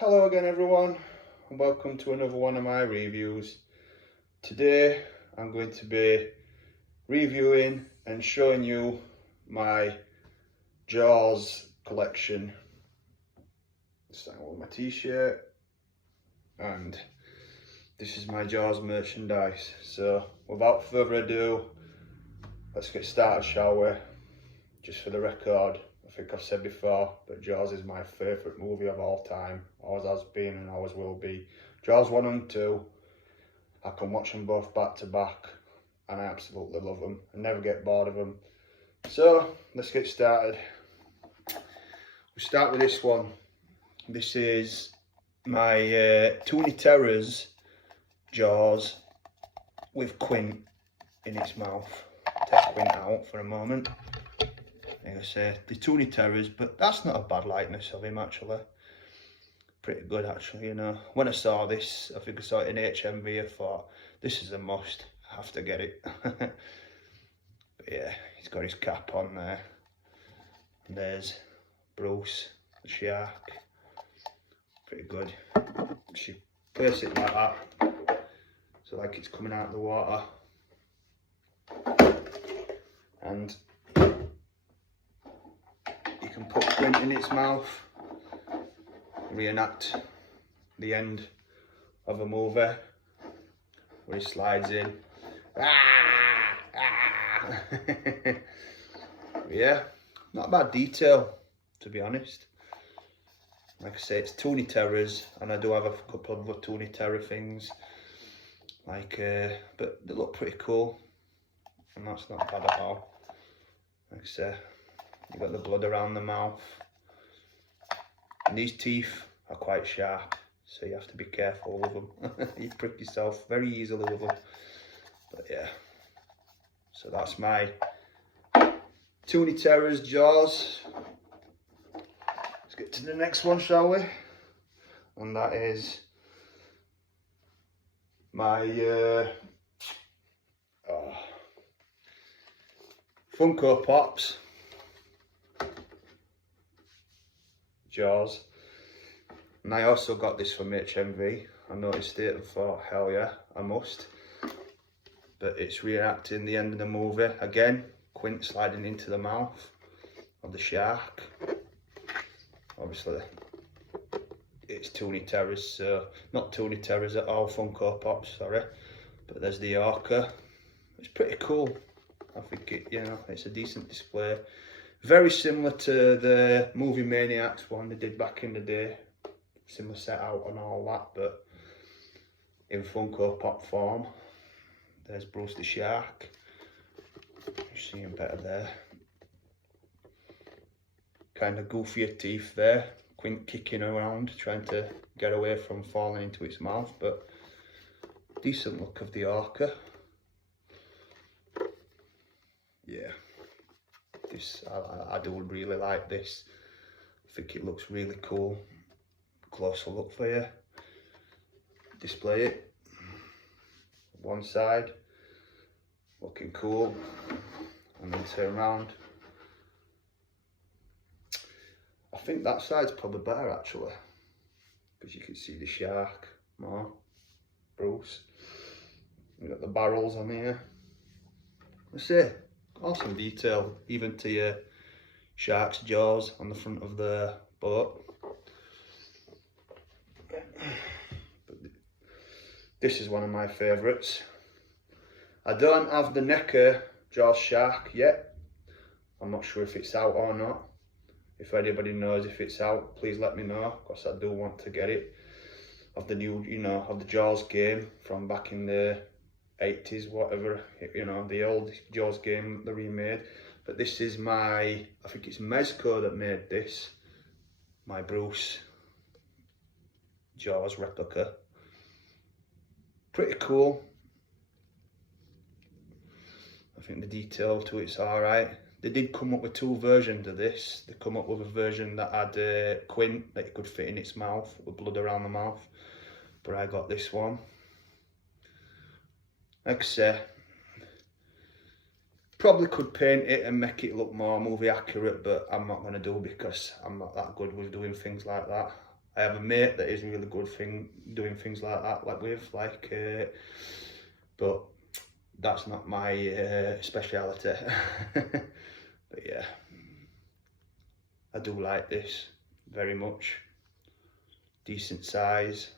Hello again everyone, and welcome to another one of my reviews. Today I'm going to be reviewing and showing you my Jaws collection. Starting with my t-shirt, and this is my Jaws merchandise. So without further ado, let's get started, shall we? Just for the record, I think I've said before, but Jaws is my favourite movie of all time. Always has been and always will be. Jaws 1 and 2, I can watch them both back to back and I absolutely love them. I never get bored of them. So, let's get started. We'll start with this one. This is my Toony Terrors Jaws with Quint in its mouth. Take Quint out for a moment. Like I say, the Toony Terrors, but that's not a bad likeness of him actually. Pretty good actually, you know. When I saw this, I think I saw it in HMV, I thought, this is a must, I have to get it. But yeah, he's got his cap on there. And there's Bruce, the shark. Pretty good. She place it like that, so like it's coming out of the water. And you can put Quint in its mouth, reenact the end of a movie where he slides in. Yeah, not a bad detail, to be honest. Like I say, it's Toony Terrors, and I do have a couple of other Toony Terror things, like, but they look pretty cool, and that's not bad at all. Like I say, you've got the blood around the mouth, and these teeth are quite sharp, so you have to be careful with them. You prick yourself very easily with them. But yeah, so that's my Toony Terrors Jaws. Let's get to the next one, shall we? And that is my Funko Pops Jaws. And I also got this from HMV. I noticed it and thought, hell yeah, I must. But it's reenacting the end of the movie again. Quint sliding into the mouth of the shark. Obviously, it's Toony Terrors, so not Toony Terrors at all, Funko Pops, sorry. But there's the orca. It's pretty cool. I think it, you know, it's a decent display. Very similar to the Movie Maniacs one they did back in the day. Similar set out and all that, but in Funko Pop form. There's Bruce the Shark. You see him better there. Kind of goofier teeth there. Quint kicking around, trying to get away from falling into its mouth, but decent look of the orca. Yeah, this I do really like this. I think it looks really cool. Closer look for you. Display it. One side, looking cool, and then turn around. I think that side's probably better actually, because you can see the shark more. Bruce. We've got the barrels on here. Let's see, awesome detail, even to your shark's jaws on the front of the boat. This is one of my favourites. I don't have the NECA Jaws shark yet. I'm not sure if it's out or not. If anybody knows if it's out, please let me know, because I do want to get it. Of the new, you know, of the Jaws game from back in the 80s, whatever, you know, the old Jaws game they remade. But this is my, I think it's Mezco that made this. My Bruce Jaws replica. Pretty cool. I think the detail to it's alright. They did come up with two versions of this. They come up with a version that had Quint that you could fit in its mouth, with blood around the mouth. But I got this one. Like I say, probably could paint it and make it look more movie accurate, but I'm not going to do, because I'm not that good with doing things like that. I have a mate that is really good doing things like that, but that's not my speciality. But yeah, I do like this very much. Decent size.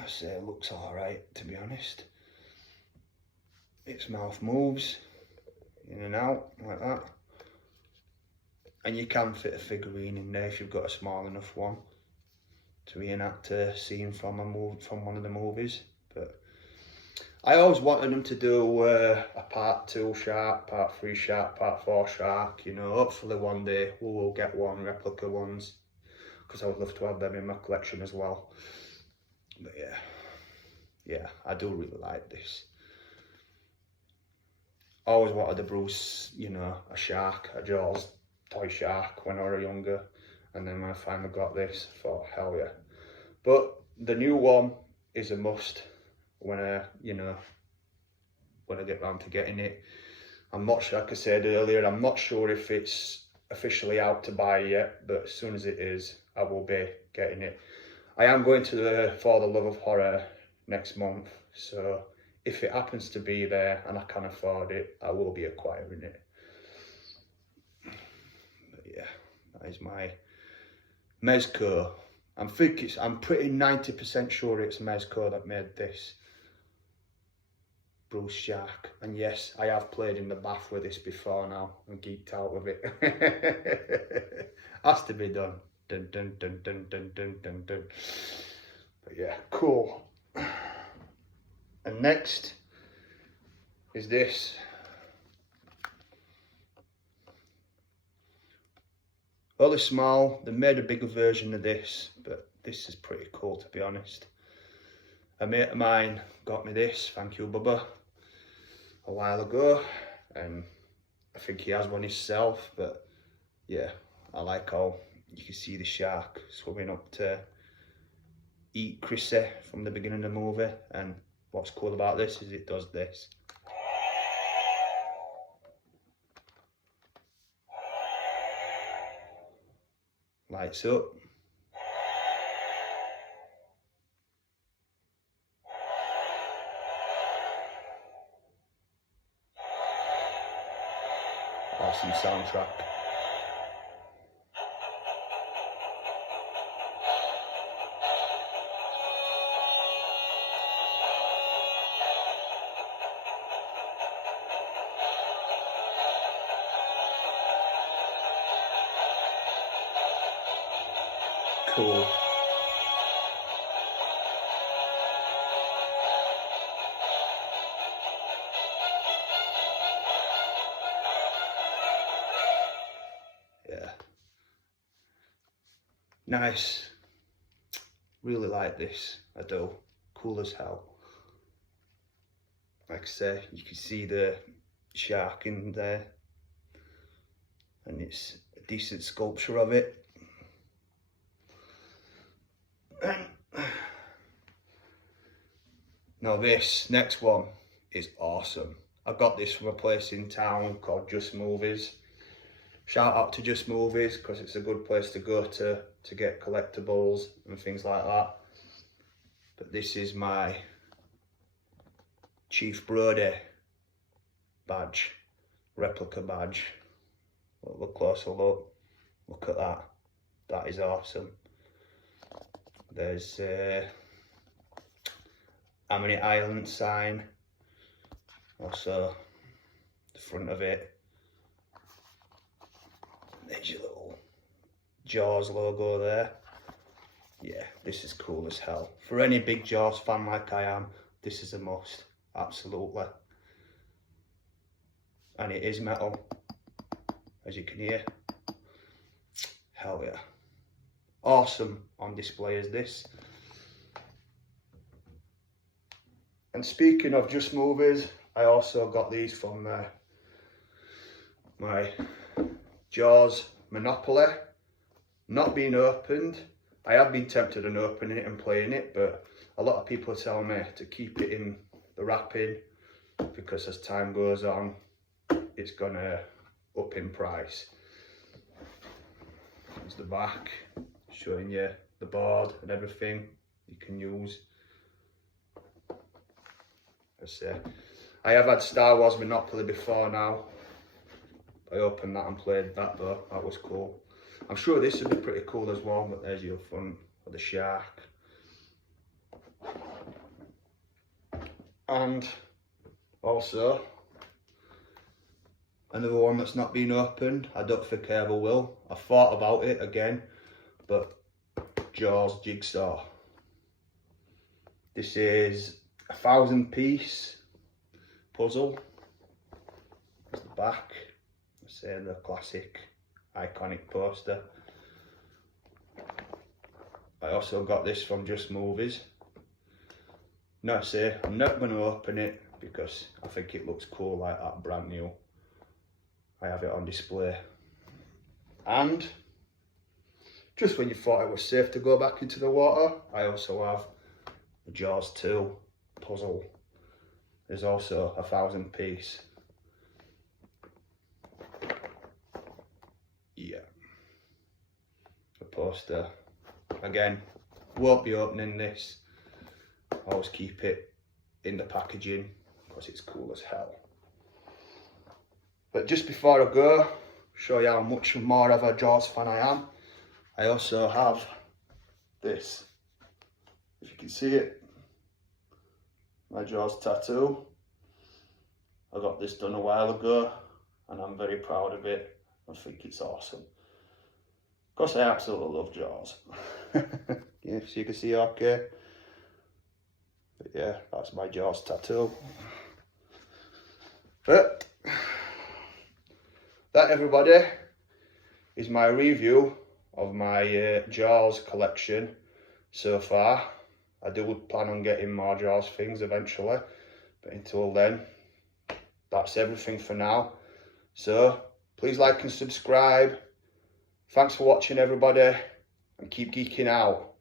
I say it looks alright, to be honest. Its mouth moves in and out like that. And you can fit a figurine in there if you've got a small enough one to reenact a scene from one of the movies. But I always wanted them to do a part 2 shark, part 3 shark, part 4 shark. You know, hopefully one day we will get one, replica ones, because I would love to have them in my collection as well. But yeah, I do really like this. I always wanted a Bruce, you know, a shark, a Jaws toy shark when I was younger, and then when I finally got this, I thought, hell yeah. But the new one is a must when I get round to getting it. I'm not sure, like I said earlier, I'm not sure if it's officially out to buy yet, but as soon as it is, I will be getting it. I am going to the For the Love of Horror next month, so if it happens to be there and I can afford it, I will be acquiring it. But yeah, that is my Mezco. I'm pretty 90% sure it's Mezco that made this Bruce Shark. And yes, I have played in the bath with this before now and geeked out with it. Has to be done. Dun, dun, dun, dun, dun, dun, dun, dun. But yeah, cool. And next is this. Only small, they made a bigger version of this, but this is pretty cool, to be honest. A mate of mine got me this, thank you Bubba, a while ago, and I think he has one himself. But yeah, I like how you can see the shark swimming up to eat Chrissy from the beginning of the movie. And what's cool about this is it does this. Lights up. Awesome soundtrack. Cool. Yeah. Nice. Really like this, I do. Cool as hell. Like I say, you can see the shark in there, and it's a decent sculpture of it. Now this next one is awesome. I got this from a place in town called Just Movies. Shout out to Just Movies, because it's a good place to go to get collectibles and things like that. But this is my Chief Brody badge, replica badge. Look closer look. Look at that. That is awesome. There's Amity Island sign. Also the front of it. There's your little Jaws logo there. Yeah, this is cool as hell. For any big Jaws fan like I am, this is a must. Absolutely. And it is metal, as you can hear. Hell yeah. Awesome on display is this. And speaking of Just Movies, I also got these from my Jaws Monopoly. Not being opened. I have been tempted on opening it and playing it, but a lot of people tell me to keep it in the wrapping, because as time goes on, it's gonna up in price. There's the back, showing you the board and everything you can use. I have had Star Wars Monopoly before now. I opened that and played that though, that was cool. I'm sure this would be pretty cool as well, but there's your front of the shark. And also, another one that's not been opened, I don't think I ever will. I thought about it again, but Jaws Jigsaw. This is a 1,000-piece puzzle. There's the back, say the classic iconic poster. I also got this from Just Movies. No, I'm not going to open it because I think it looks cool like that, brand new. I have it on display. And just when you thought it was safe to go back into the water, I also have the Jaws 2 puzzle. There's also a 1,000-piece. Yeah. The poster. Again, won't be opening this. Always keep it in the packaging because it's cool as hell. But just before I go, show you how much more of a Jaws fan I am. I also have this, if you can see it, my Jaws tattoo. I got this done a while ago and I'm very proud of it. I think it's awesome. Of course I absolutely love Jaws. Yeah, so you can see okay. But yeah, that's my Jaws tattoo. But that, everybody, is my review of my Jaws collection so far. I do plan on getting more Jaws things eventually, but until then, that's everything for now. So please like and subscribe. Thanks for watching, everybody, and keep geeking out.